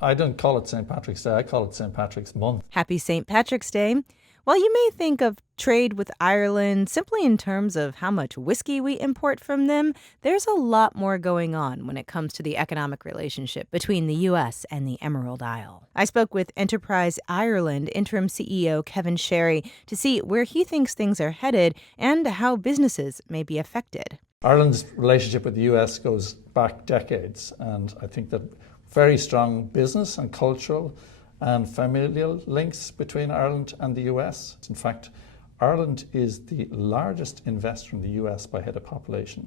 I don't call it St. Patrick's Day, I call it St. Patrick's Month. Happy St. Patrick's Day. While you may think of trade with Ireland simply in terms of how much whiskey we import from them, there's a lot more going on when it comes to the economic relationship between the U.S. and the Emerald Isle. I spoke with Enterprise Ireland Interim CEO Kevin Sherry to see where he thinks things are headed and how businesses may be affected. Ireland's relationship with the US goes back decades, and I think that very strong business and cultural and familial links between Ireland and the US. In fact, Ireland is the largest investor in the US by head of population,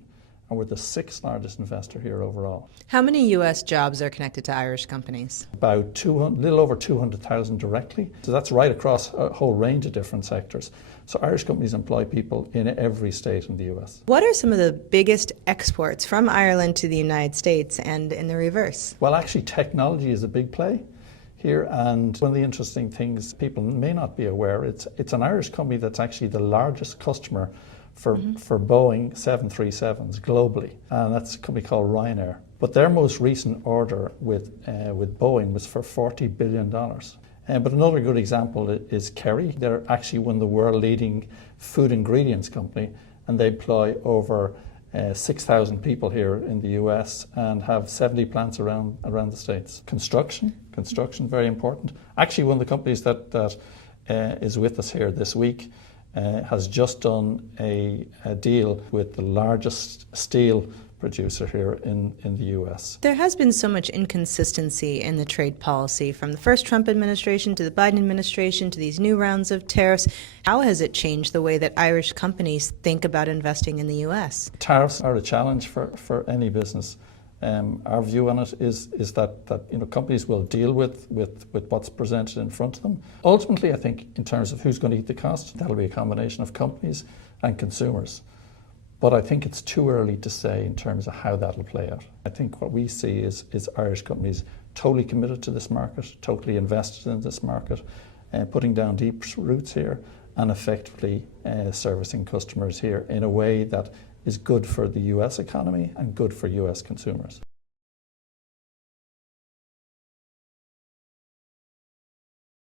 and we're the sixth largest investor here overall. How many U.S. jobs are connected to Irish companies? About 200, little over 200,000 directly. So that's right across a whole range of different sectors. So Irish companies employ people in every state in the US. What are some of the biggest exports from Ireland to the United States and in the reverse? Well, actually, technology is a big play here, and one of the interesting things people may not be aware, it's an Irish company that's actually the largest customer for Boeing 737s globally, and that's a company called Ryanair. But their most recent order with Boeing was for $40 billion. But another good example is Kerry. They're actually one of the world-leading food ingredients company, and they employ over 6,000 people here in the US and have 70 plants around the States. Construction, very important. Actually, one of the companies that is with us here this week has just done a deal with the largest steel producer here in the US. There has been so much inconsistency in the trade policy from the first Trump administration to the Biden administration to these new rounds of tariffs. How has it changed the way that Irish companies think about investing in the US? Tariffs are a challenge for any business. Our view on it is that companies will deal with what's presented in front of them. Ultimately, I think in terms of who's going to eat the cost, that'll be a combination of companies and consumers. But I think it's too early to say in terms of how that'll play out. I think what we see is Irish companies totally committed to this market, totally invested in this market, putting down deep roots here and effectively servicing customers here in a way that is good for the US economy and good for US consumers.